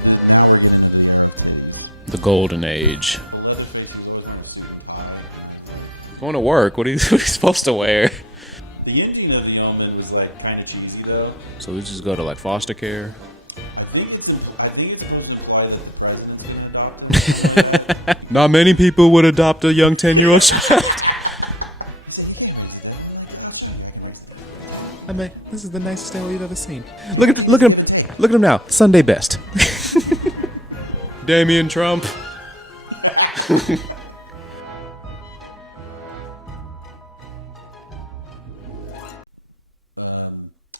But now we're getting into the era of titties. The golden age. Well, Leatherface, he was always wearing a suit and tie, and I was like, Going to work. What are you supposed to wear? The ending of The Omen was like kind of cheesy though. So we just go to like foster care. I think it's supposed to imply that the president's going to adopt him or something like that. Not many people would adopt a young 10-year-old child. He said, "You can't raise the devil." I'm like, "I'll show you. I can raise the devil." I mean, this is the nicest thing you've ever seen. Look at give and take. Look at him now. Sunday best. Damian Trump.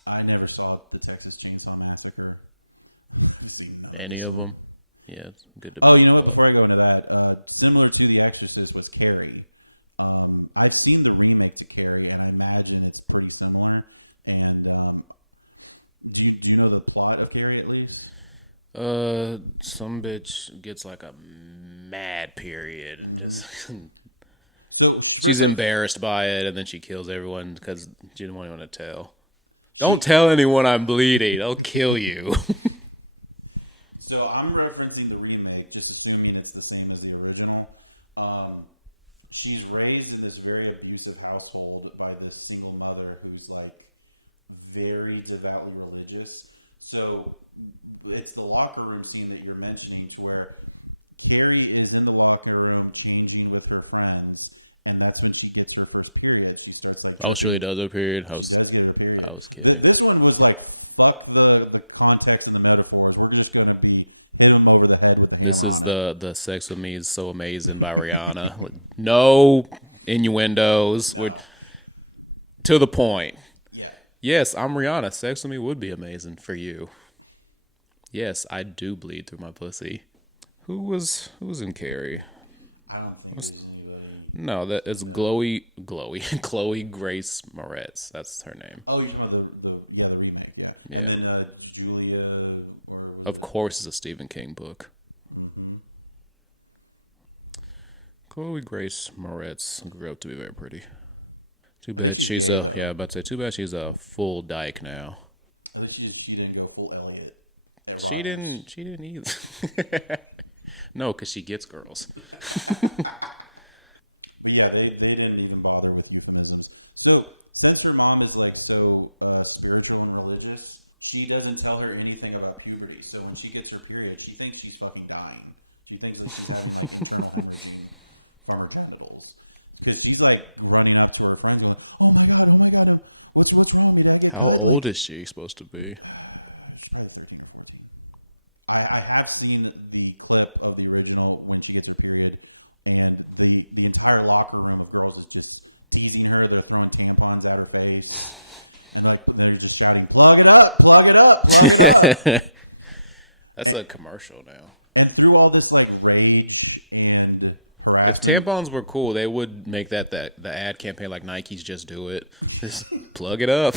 I never saw the Texas Chainsaw Massacre. I've seen none Any of them. Yeah. It's good to You know what? Before I go into that, similar to The Exorcist was Carrie. I've seen the remake to Carrie, and I imagine it's pretty similar. And do you know the plot of Carrie at least? Some bitch gets like a mad period. Just So she's embarrassed by it, and then she kills everyone because she didn't want anyone to tell. Don't tell anyone I'm bleeding. They'll kill you. So I'm referencing the remake, just assuming it's the same as the original. She's raised in this very abusive household by this single mother who's like very devoutly religious. So it's the locker room scene that you're mentioning, to where Carrie is in the locker room changing with her friends, and that's when she gets her first period. She starts like dripping. Oh, she really does her period? She does get her period. This one was like, fuck the context and the metaphors. We're just going to be hit him over the head with the hammer on it. The Sex With Me Is So Amazing by Rihanna. Like, no innuendos. No. To the point. Yeah. Yes, I'm Rihanna. Sex with me would be amazing for you. Yes, I do bleed through my pussy. Who was in Carrie? I don't think there's anybody. No, that is Chloe Grace Moretz. That's her name. Oh, you're talking about the remake, yeah. And then Julia, or was it? Of course, it's a Stephen King book. Mm-hmm. Chloe Grace Moretz grew up to be very pretty. Too bad I think she's gay, though. Yeah, but too bad she's a full dyke now. At least she didn't go full Elliot at Rogers. She didn't either. No, because she gets girls. But yeah, they didn't even bother with euphemisms. So since her mom is like so spiritual and religious, she doesn't tell her anything about puberty. So when she gets her period, she thinks she's fucking dying. She thinks like she's having like internal hemorrhaging from her genitals. Because she's like running up to her friends going, oh my god, what's wrong with me? Did I get cut? How old is she supposed to be? She's probably 13 or 14. I have seen the clip of the original when she gets her period, and the entire locker room of girls is just teasing her. They're throwing tampons at her face, and they're just shouting, plug it up, plug it up, plug it up. That's a commercial now. And through all this like rage and harassment, if tampons were cool, they would make that the ad campaign like Nike's Just Do It. Just plug it up.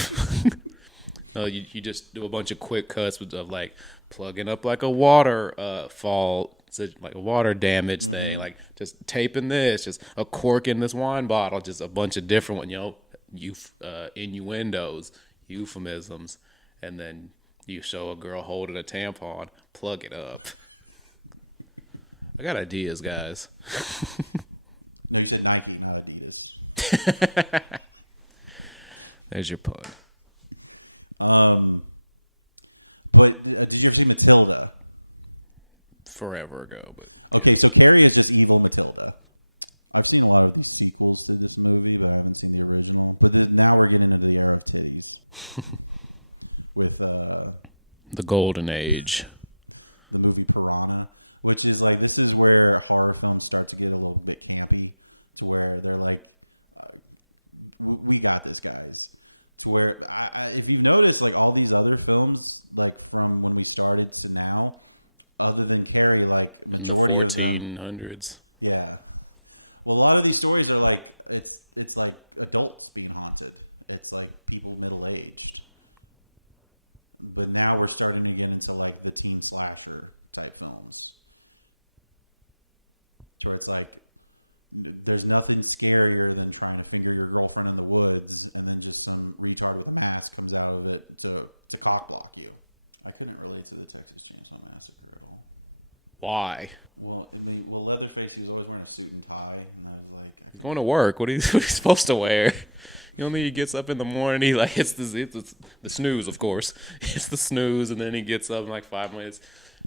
No, you just do a bunch of quick cuts of like plugging up like a water fall, like a water damage thing, like just taping this, just a cork in this wine bottle, just a bunch of different innuendos, euphemisms, and then you show a girl holding a tampon, plug it up. I got ideas, guys. No, you said Nike, not Adidas. There's your pun. But did you ever see Matilda? Forever ago. But. Okay, so Carrie is just evil Matilda. I've seen a lot of these sequels to this movie, but I haven't seen the original. But now we're getting into the era of titties. With the golden age. The movie Piranha, which is like, this is where horror films start to get a little bit campy, to where they're like, we got this, guys. To where, if you've noticed, like all these other films, like from when we started to now, other than Carrie, like majority of them, 1400s. Yeah. Well, a lot of these stories are like it's like adults being haunted. It's like people middle aged. But now we're starting to get into like the teen slasher type films, to where it's like, there's nothing scarier than trying to finger your girlfriend in the woods, and then just some retard with a mask comes out of it to cock block you. I couldn't relate to the Texas Chainsaw Massacre at all. Why? Well, Leatherface, he was always wearing a suit and tie, and I was like, Going to work. What are you supposed to wear? You know, he gets up in the morning. He like hits the snooze, of course. Hits the snooze, and then he gets up in like 5 minutes.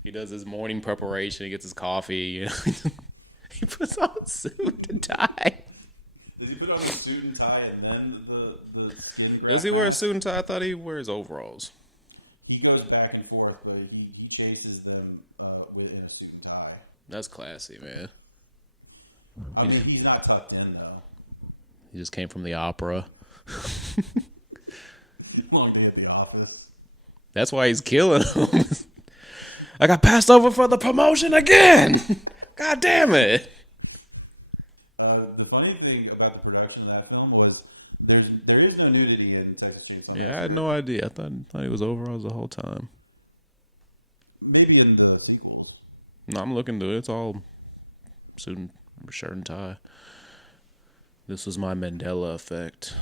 He does his morning preparation. He gets his coffee. You know, he puts on a suit and tie. Does he put on the suit and tie and then the skin graft mask? Does he wear a suit and tie? I thought he wears overalls. He goes back and forth, but he chases them in a suit and tie. That's classy, man. I mean, he's not tucked in, though. He just came from the opera. Long day at the office. That's why he's killing them. I got passed over for the promotion again. God damn it. The funny thing about the production of that film was there is no nudity in Texas Chainsaw Massacre. I had no idea. I thought he was overalls the whole time. Maybe in the sequels. No, I'm looking to it. It's all suit and shirt and tie. This was my Mandela effect.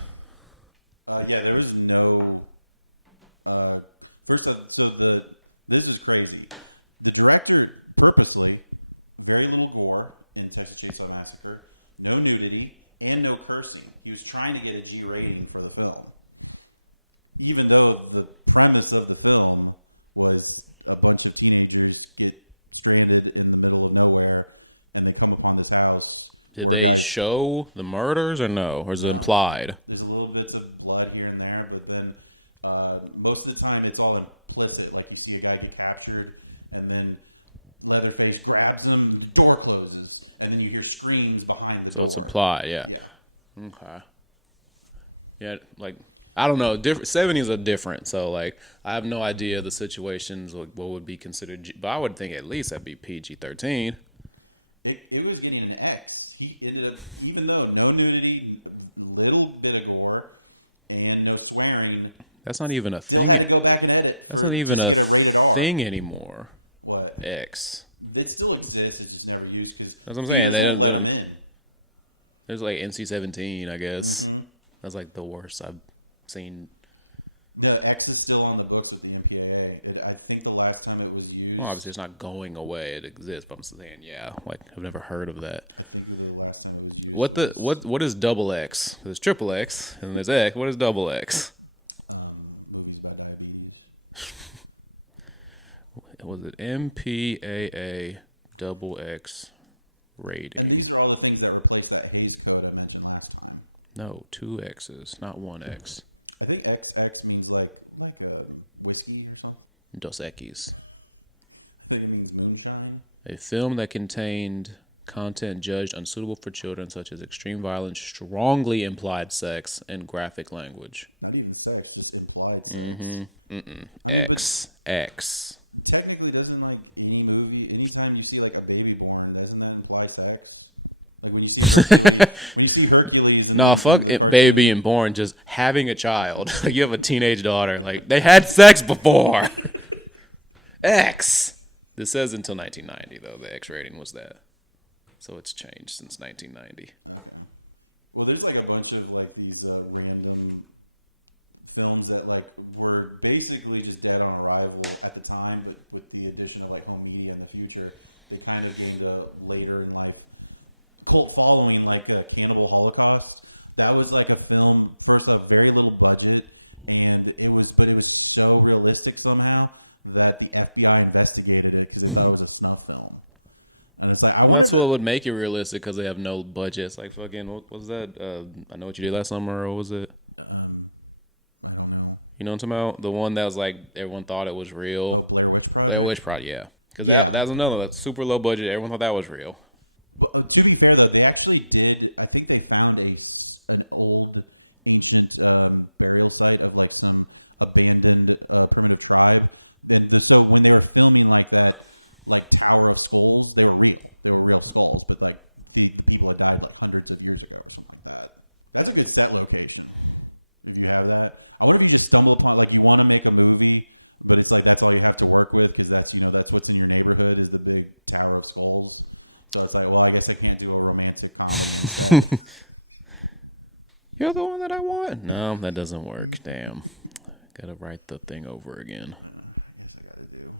Yeah, there was no. This is crazy. The director purposely, very little gore in Texas Chainsaw Massacre. No nudity and no cursing. He was trying to get a G rating for the film. Even though the premise of the film was a bunch of teenagers get stranded in the middle of nowhere and they come upon this house where guys show the murders or no? Or is it implied? There's a little bits of blood here and there, but then most of the time it's all implicit. Like you see a guy get captured and then Leatherface grabs him, the door closes, and then you hear screams behind the door. It's implied, yeah. Yeah. Okay. Yeah, like, I don't know. 70s are different, so, like, I have no idea the situations, what would be considered, but I would think at least that'd be PG-13. It was getting an X. He ended up, even though no nudity, little bit of gore, and no swearing. That's not even a thing. Still had to go back and edit just to get a rated R. Thing anymore. What? X. It still exists. It's just never used because theaters won't let them in. There's like NC-17, I guess. Mm-hmm. That's like the worst I've seen. The X is still on the books with the MPAA. I think the last time it was used. Well, obviously, it's not going away. It exists, but I'm saying, yeah, like I've never heard of that. I think the last time it was used. What is double X? There's triple X and there's X. What is double X? Movies about diabetes. Was it MPAA double X rating? And these are all the things that replace that Hays Code I mentioned last time. No, 2 X's, not 1 X. I think XX means like whiskey or something. Dos Equis. I think it means moonshine. A film that contained content judged unsuitable for children, such as extreme violence, strongly implied sex, and graphic language. Not even sex, just implied sex. Mm-hmm. I mean, X. Technically, doesn't like any movie, anytime you see like a baby born, doesn't that imply sex? Like when you see Hercules, in the cartoon. Baby and born, just having a child. Like you have a teenage daughter. Like they had sex before. X. This says until 1990 though. The X rating was that, so it's changed since 1990. Okay. Well, there's like a bunch of like these random films that like were basically just dead on arrival at the time, but with the addition of like home media in the future, they kind of gained a later in life cult following, like Cannibal Holocaust. That was like a film, first off, very little budget, and it was so realistic somehow that the FBI investigated it because they thought it was a snuff film. And it's like, I wonder that's what would make it realistic because they have no budget. It's like fucking, what was that? I Know What You Did Last Summer, or was it? I don't know. You know what I'm talking about? The one that was like everyone thought it was real. Oh, Blair Witch Project? Blair Witch Project, yeah. Because that's another that's super low budget. Everyone thought that was real. But to be fair, though, they actually did. I think they found an old, ancient burial site of like some abandoned primitive tribe. So when they were filming like that, like Tower of Skulls, they were real. They were real skulls, but like the people had died like hundreds of years ago or something like that. That's a good set location. If you have that, I wonder if you just stumble upon, like, you want to make a movie, but it's like that's all you have to work with because that's what's in your neighborhood is the big Tower of Skulls. So it's like, well, I guess I can't do a romantic comedy instead. You're the one that I want. No, that doesn't work. Damn. Gotta write the thing over again. I guess I gotta do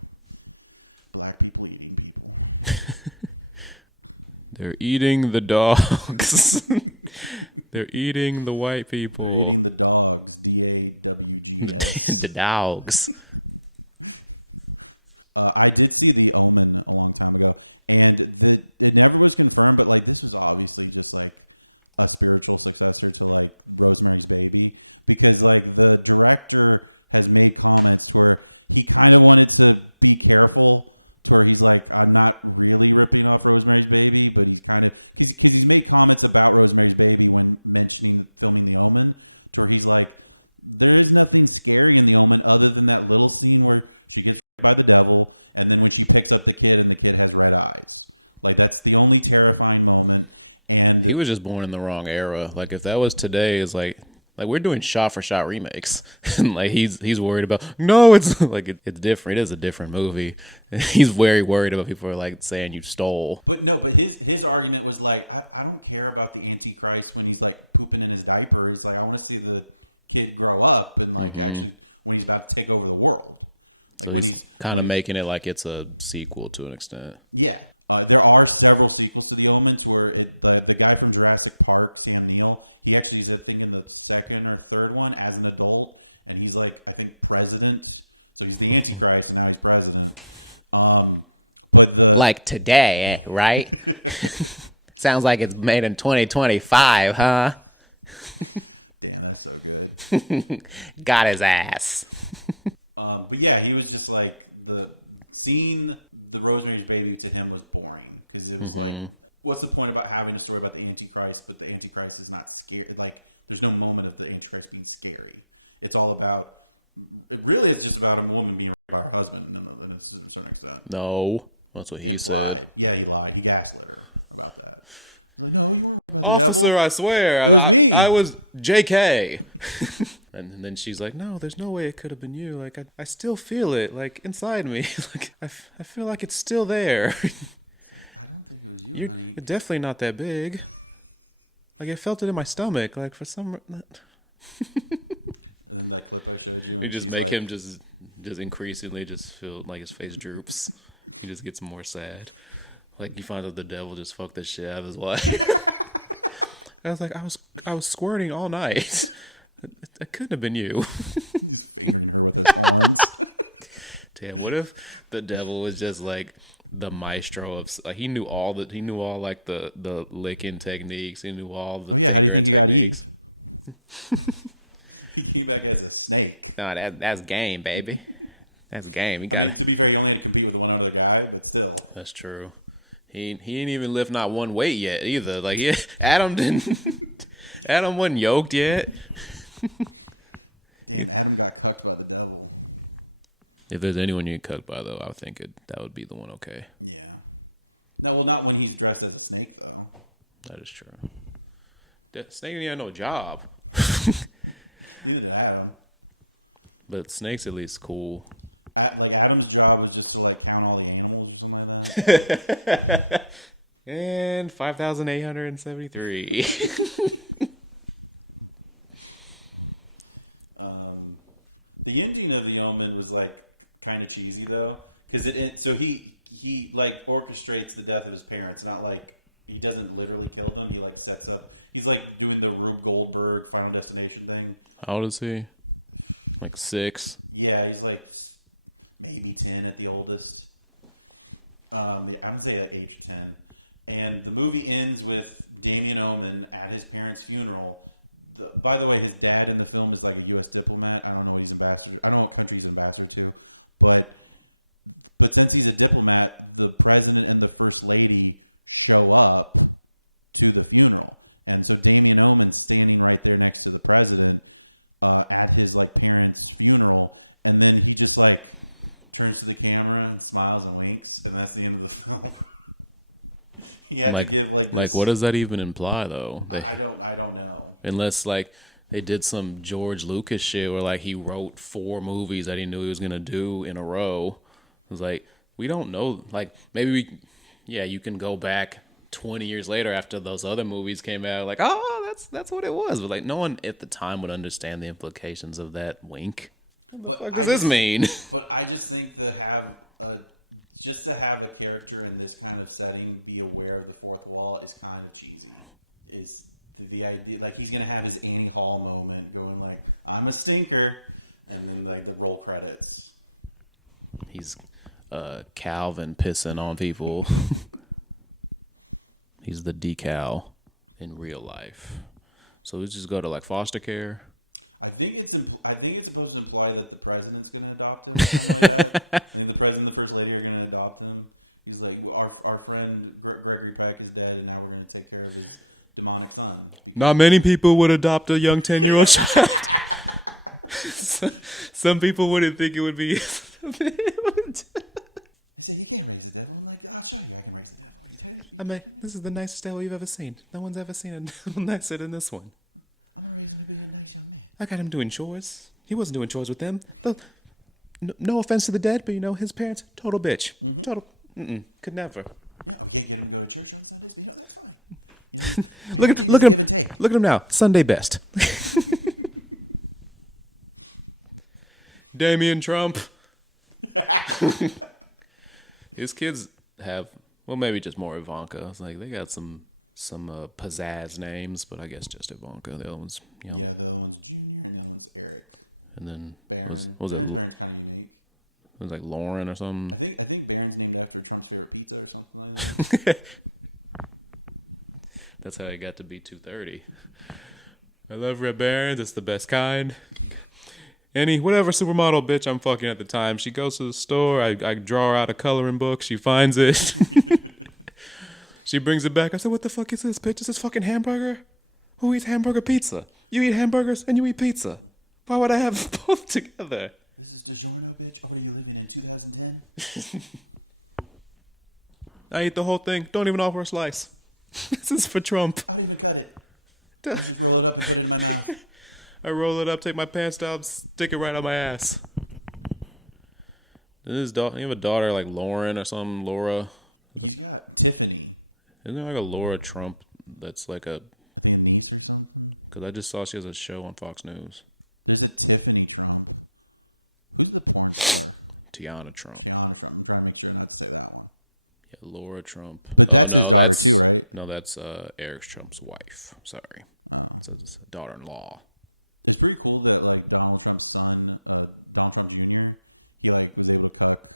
black people eating people. They're eating the dogs. They're eating the white people. They're eating the dogs. DAWGS. The dogs. I did see The Omen a long time ago, and it never was confirmed, but like this was obviously just like a spiritual successor to like Rosemary's Baby, because like the director has made comments to where he kind of wanted to be careful, to where he's like, I'm not really ripping off Rosemary's Baby, but he's kind of, because he's made comments about Rosemary's Baby when mentioning filming The Omen, to where he's like, there is nothing scary in The Omen other than that little scene where she gets raped by the devil, and then when she picks up the kid and the kid has red eyes. Like that's the only terrifying moment. And he was just born in the wrong era. Like if that was today, it's like we're doing shot for shot remakes, and like he's worried about, no, it's like it's different. It is a different movie. He's very worried about people are like saying you stole. But no, but his argument was like, I don't care about the Antichrist when he's like pooping in his diaper. He's like, I want to see the kid grow up and like actually when he's about to take over the world. Like So when he's kind of making it like it's a sequel to an extent. Yeah. There are several sequels to The Omen, to where the guy from Jurassic Park, Sam Neill, he actually is, I think, in the second or third one as an adult, and he's like, I think, president. So he's the Antichrist, and now he's president. But the Like today, right? Sounds like it's made in 2025, huh? damn, that's so good. Got his ass. But yeah, he was just like seeing the Rosemary's Baby to him was boring, because it was like, what's the point about having a story about the Antichrist, but the Antichrist is not scary? Like, there's no moment of the Antichrist being scary. It's all about, it really is just about a woman being raped by her husband in a certain extent. No, that's what he Implied. said. Yeah, he lied. He gaslit her about that. He's like, no, you weren't raped by the Officer, devil. I swear, It was me. I was J.K. And then she's like, no, there's no way it could have been you. Like, I still feel it, like, inside me. Like, I feel like it's still there. I don't think it was you, You're honey. definitely not that big. Like, I felt it in my stomach. Like, for some... And then that clip I showed you, You and just she's make like, him just increasingly just feel like his face droops. He just gets more sad. Like, you find out the devil just fucked the shit out of his wife. I was like, I was squirting all night. That couldn't have been you. just fingering her with his horns. Damn, what if the devil was just like the maestro of, like, he knew all like the licking techniques. He knew all the. Oh yeah, how do you think he got techniques. Eve? He came back as a snake. No, that's game, baby. That's game. I mean, to be fair, he only had to compete with one other guy, but still. That's true. He ain't even lift not one weight yet either. Like, yeah, Adam didn't. Adam wasn't yoked yet. Damn, Adam got cucked by the devil. If there's anyone you get cucked by, though, I think that would be the one. Okay, Yeah. No, well, not when he's dressed as a snake, though. that is true. Snake didn't have no job, Neither did Adam. but Snake's at least cool. Like, Adam's job was just to, like, count all the animals or something like that. And 5,873. The ending of The Omen was, like, kind of cheesy, though. Because so he, like, orchestrates the death of his parents. Not, like, he doesn't literally kill them. He, like, sets up... He's, like, doing the Rube Goldberg Final Destination thing. How old is he? Like 6. Yeah, he's, like, maybe 10 at the oldest. I'm going to say, like, age 10. And the movie ends with Damien Omen at his parents' funeral. By the way, his dad in the film is like a U.S. diplomat. I don't know what he's ambassador. I don't know what country he's ambassador to, but since he's a diplomat, the president and the first lady show up to the funeral, and so Damien Omen's standing right there next to the president at his like parents' funeral, and then he just like turns to the camera and smiles and winks, and that's the end of the film. He had to give like this. Like, what does that even imply, though? I don't know. Unless, like, they did some George Lucas shit where, like, he wrote 4 movies that he knew he was going to do in a row. It was like, we don't know. Like, maybe you can go back 20 years later after those other movies came out. Like, oh, that's what it was. But, like, no one at the time would understand the implications of that wink. But What does this mean? But I just think to have a character in this kind of setting be aware of the fourth wall is kind of cheesy. Is the idea like he's gonna have his Annie Hall moment, going like, "I'm a stinker," and then like the roll credits. He's Calvin pissing on people. He's the decal in real life. So we just go to like foster care. I think it's supposed to imply that the president's going to adopt him or something like that. I think the president and the first lady are going to adopt him. He's like, our friend Gregory Peck is dead, and now we're going to take care of his demonic son. Because not many people would adopt a young 10-year-old child. Some people wouldn't think it would be. They say you can't raise the devil. I'm like, I'll show you. I can raise the devil. This is the nicest devil you've ever seen. No one's ever seen a devil nicer than this one. I'm gonna raise him to be a nice young man. I got him doing chores. He wasn't doing chores with them. Look, no offense to the dead, but his parents, total bitch. Mm-hmm. Total. Could never. Yeah, we can't get him to go to church on Sundays, but that's fine. Look at give and take. Look at him now. Sunday best. Damian Trump. His kids have, well, maybe just more Ivanka. It's like they got some pizzazz names, but I guess just Ivanka. The other one's yeah, the other one's Junior, and the other one's Eric. And then Barron. Barron's kind of unique. It was like Lauren or something. I think Barron's named after Trump's favorite pizza or something like that. That's how he got to be 230. I love Red Barons. It's the best kind. Any whatever supermodel bitch I'm fucking at the time, she goes to the store. I draw her out a coloring book. She finds it. She brings it back. I said, "What the fuck is this, bitch? Is this fucking hamburger? Who eats hamburger pizza? You eat hamburgers and you eat pizza. Why would I have both together?" This is DiGiorno, bitch. Oh, what are you living in 2010? I eat the whole thing. Don't even offer a slice. This is for Trump. I don't even cut it. I just roll it up and put it in my mouth. I roll it up, take my pants down, stick it right on my ass. You have a daughter like Lauren or something, Laura? He's got Tiffany. Isn't there like a Laura Trump that's like I think a niece or something? Because I just saw she has a show on Fox News. There's a Tiffany Trump. Who's the porn star? Tiana Trump. I'm trying to make sure not to say that one. Yeah, Laura Trump. But that's his daughter too, right? No, that's Eric Trump's wife. Sorry. Oh. It's a daughter-in-law. It's pretty cool that like Donald Trump's son, Donald Trump Jr., he like was able to cuck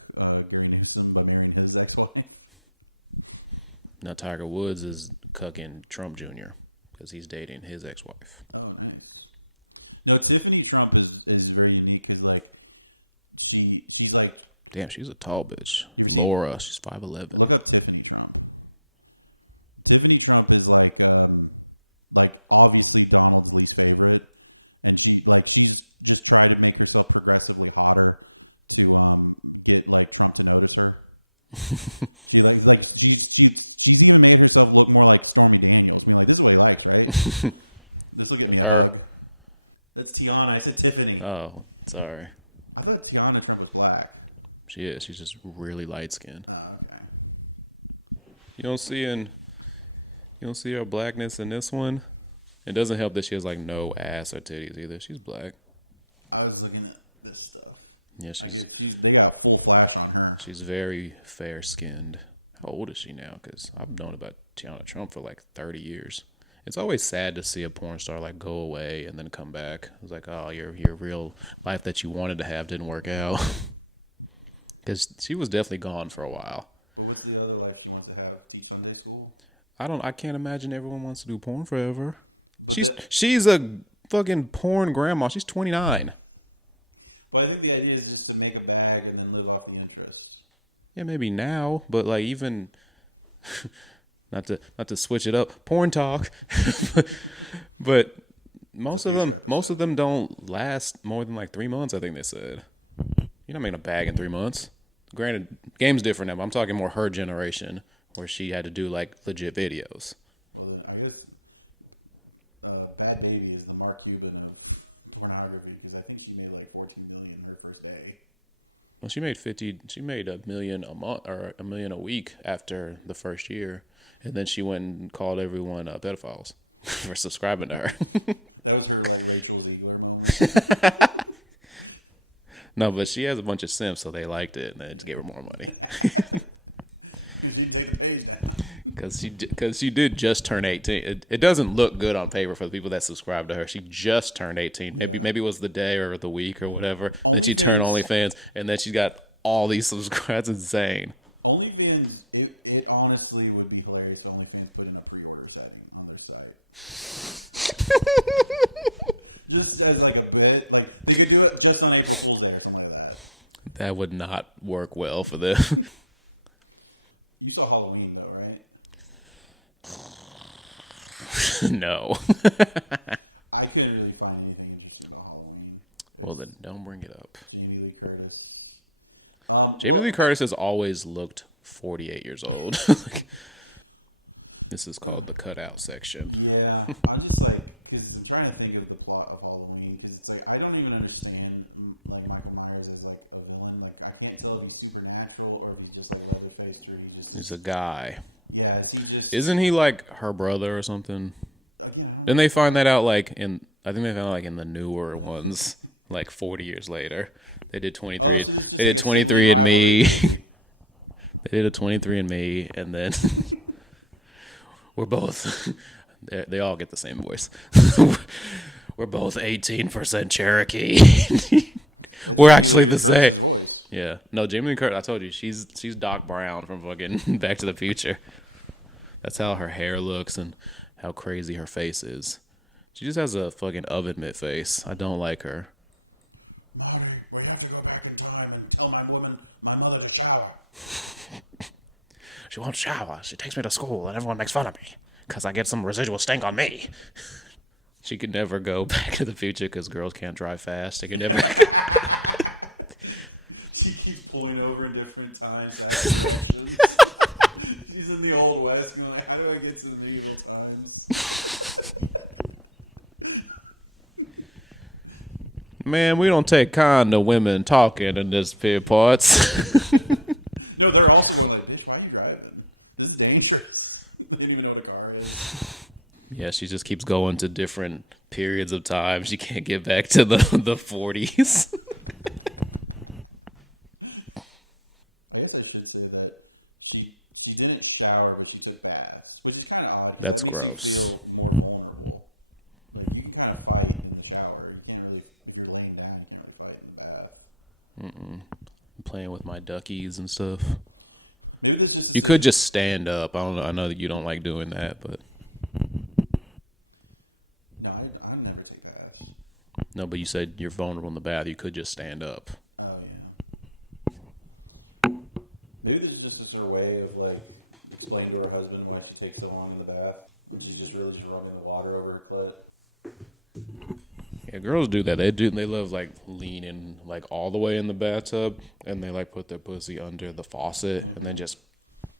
Gary Newsom by marrying his ex-wife. Now Tiger Woods is cucking Trump Jr. because he's dating his ex-wife. Oh, nice. No, Tiffany Trump is very unique because like she's like, damn, she's a tall bitch. You ever seen Laura? She's 5'11". Look up Tiffany Trump. Tiffany Trump is like obviously Donald's least favorite. And she's just tried to make herself progressively hotter to get like Trump to notice her. She she's even made herself look more like Stormy Daniels. I mean, like, this is what he likes, right? This will get me a hug. That's Tiana. I said Tiffany. Oh, sorry. I thought Tiana Trump was black. She is. She's just really light skinned. Oh, okay. You don't see her blackness in this one. It doesn't help that she has like no ass or titties either. She's black. I was looking at this stuff. Yeah, I guess they got full flash on her. She's very fair skinned. How old is she now? Because I've known about Tiana Trump for like 30 years. It's always sad to see a porn star like go away and then come back. It's like, oh, your real life that you wanted to have didn't work out. Because she was definitely gone for a while. But what's the other life she wants to have? Teach Sunday school? I can't imagine everyone wants to do porn forever. But she's a fucking porn grandma. She's 29. But I think the idea is just to make a bag and then live off the interest. Yeah, maybe now, but like even not to switch it up, porn talk. But most of them don't last more than like 3 months. I think they said you're not making a bag in 3 months. Granted, game's different now. But I'm talking more her generation, where she had to do like legit videos. Well, then I guess. Bad Baby is the Mark Cuban of pornography because I think she made like $14 million her first day. Well, she made $1 million a month or $1 million a week after the first year, and then she went and called everyone pedophiles for subscribing to her. That was her like Rachel Ziegler moment. No, but she has a bunch of simps, so they liked it, and they just gave her more money. She didn't take the page down. Because she did just turn 18. It doesn't look good on paper for the people that subscribe to her. She just turned 18. Maybe it was the day or the week or whatever. Then she turned OnlyFans, and then she got all these subscribers. That's insane. OnlyFans, it honestly would be hilarious if OnlyFans put in a pre-order setting on their site. Just as like a bit, like they could do it just on April Fool's Day or something like that. That would not work well for them. You saw Halloween though, right? No. I couldn't really find anything interesting about Halloween. Well, then don't bring it up. Jamie Lee Curtis. Jamie Lee Curtis has always looked 48 years old. This is called the cutout section. Yeah, I'm just like, because I'm trying to think of the plot of Halloween, because it's like I don't even understand like Michael Myers as like a villain. Like I can't tell if he's supernatural or if he's just like Leatherface or he's a guy. Yeah, is he just? Isn't he like her brother or something? Again, I don't know. Didn't they find that out like I think they found it like in the newer ones, like 40 years later. They did 23. Oh, so this is just they like did a 23 and Me. They did a 23 and Me, and then we're both. They all get the same voice. We're both 18% Cherokee. That's We're Jamie actually Lee the Curtis's same voice. Yeah, no, Jamie Lee Curtis. I told you she's Doc Brown from fucking Back to the Future. That's how her hair looks and how crazy her face is. She just has a fucking oven mitt face. I don't like her. Marty, we have to go back in time and tell my mother to shower. She won't shower. She takes me to school and everyone makes fun of me because I get some residual stink on me. She could never go Back to the Future because girls can't drive fast. They could never. She keeps pulling over in different times, asking directions. She's in the Old West going like, how do I get to the medieval times? Man, we don't take kind to women talking in this peer parts. No, they're also going like, bitch, why are you driving? This is dangerous. They didn't even know what a car is. Yeah, she just keeps going to different periods of time. She can't get back to the 40s. I guess I should say that she didn't shower, but she took baths, which is kind of odd because that makes you feel more vulnerable. Like you can kind of fight in the shower. You can't really, if you're laying down, you can't really fight in the bath. I'm playing with my duckies and stuff. Maybe there's just you could just stand up. I don't know. I know that you don't like doing that, but no, I never take baths. No, but you said you're vulnerable in the bath. You could just stand up. Oh yeah. Maybe this is just her way of like explaining to her husband why she takes so long in the bath, and she's just really just rubbing the water over her clit. Yeah, girls do that. They love like leaning like all the way in the bathtub, and they like put their pussy under the faucet and then just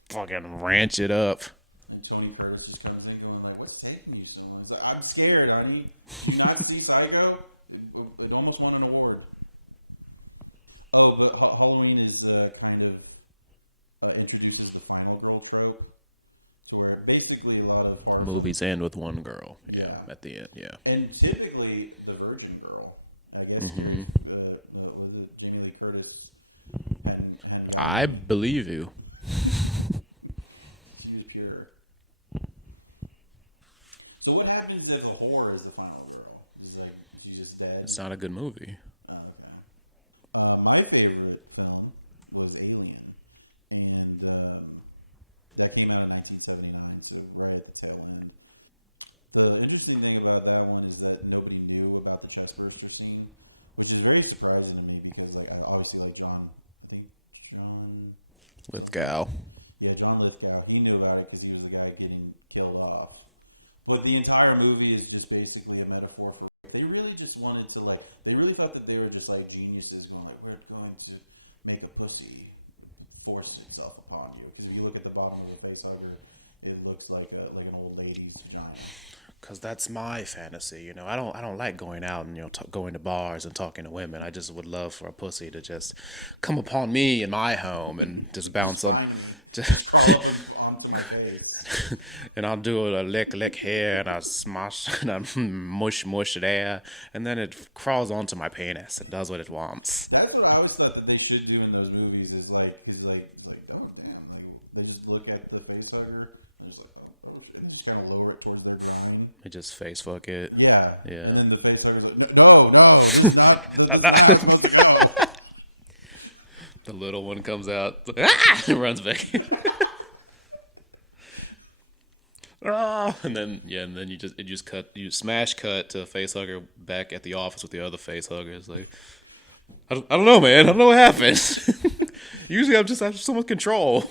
fucking ranch it up. And Tony Curtis just comes in going like, "What's taking you so long?" He's like, "I'm scared, honey. Do you not see Psycho? It almost won an award." Oh, but Halloween is kind of introduces the final girl trope, to where basically a lot of horror movies films end with one girl. Yeah, at the end. Yeah, and typically the virgin girl. I guess Carrie, was it Jamie Lee Curtis? Hadn't gotten. I believe you. She was pure. So what happens if the whore is the final girl? Is like she's just dead? It's not a good movie. Oh, okay. My favorite film was Alien, and that came out in 1979, so right at the tail end. The interesting thing about that one is that nobody knew about the chestburster scene, which is very surprising to me because, like, I obviously like John Lithgow. Yeah, John Lithgow. He knew about it because he was the guy getting killed off. But the entire movie is just basically a metaphor for. They really just wanted to like. They really thought that they were just like geniuses, going like, we're going to make a pussy force itself upon you. Because if you look at the bottom of a face hugger, it looks like an old lady's vagina. Cause that's my fantasy, you know. I don't like going out and going to bars and talking to women. I just would love for a pussy to just come upon me in my home and just bounce Just find me. Just crawl up onto my face. and I'll do a lick here and I smash and I mush there, and then it crawls onto my penis and does what it wants. That's what I always thought that they should do in those movies. Is like, cause like it's like, oh damn, like they just look at the face hugger. And they're just like, oh shit. And they just kind of lower it towards their grind. They just face fuck it. Yeah. And then the face hugger's like, no, this is not how it's supposed to go. The little one comes out, and runs back. And then you smash cut to a face hugger back at the office with the other face hugger. It's like, I don't know, man. I don't know what happens. Usually I'm just have so much control.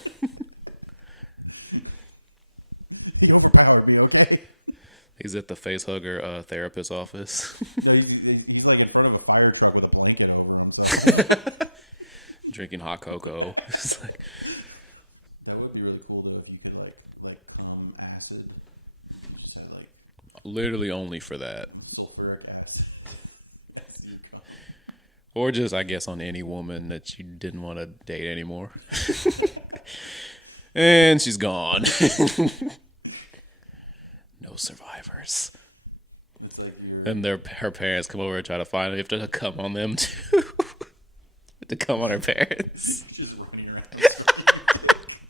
He overpowered me, okay? He's at the face hugger therapist office. No, he's like in front of a fire truck with a blanket over himself. Drinking hot cocoa. It's like, that would be really cool though if you could like cum acid. You just had like literally only for that. Sulfuric acid as you cum. Or just, I guess, on any woman that you didn't want to date anymore. And she's gone. No survivors. It's like you're... And her parents come over and try to find her. You have to come on them, too. To come on her parents. You're just running around stroking your dick.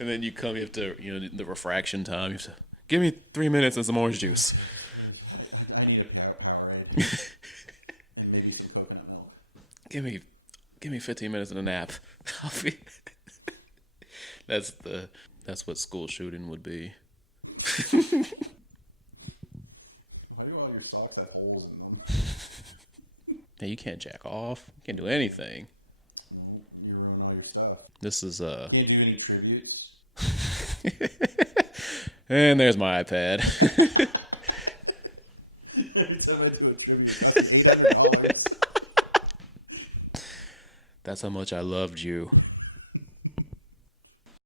And then you have to, the refraction time. You have to, give me 3 minutes and some orange juice. I need a Powerade. And maybe some coconut milk. Give me 15 minutes and a nap. That's what school shooting would be. Why do all your socks have holes in them? Hey, you can't jack off. You can't do anything. No, you ruin all your stuff. This is Can't do any tributes. And there's my iPad. Every time I do a tribute, it costs me $800. That's how much I loved you.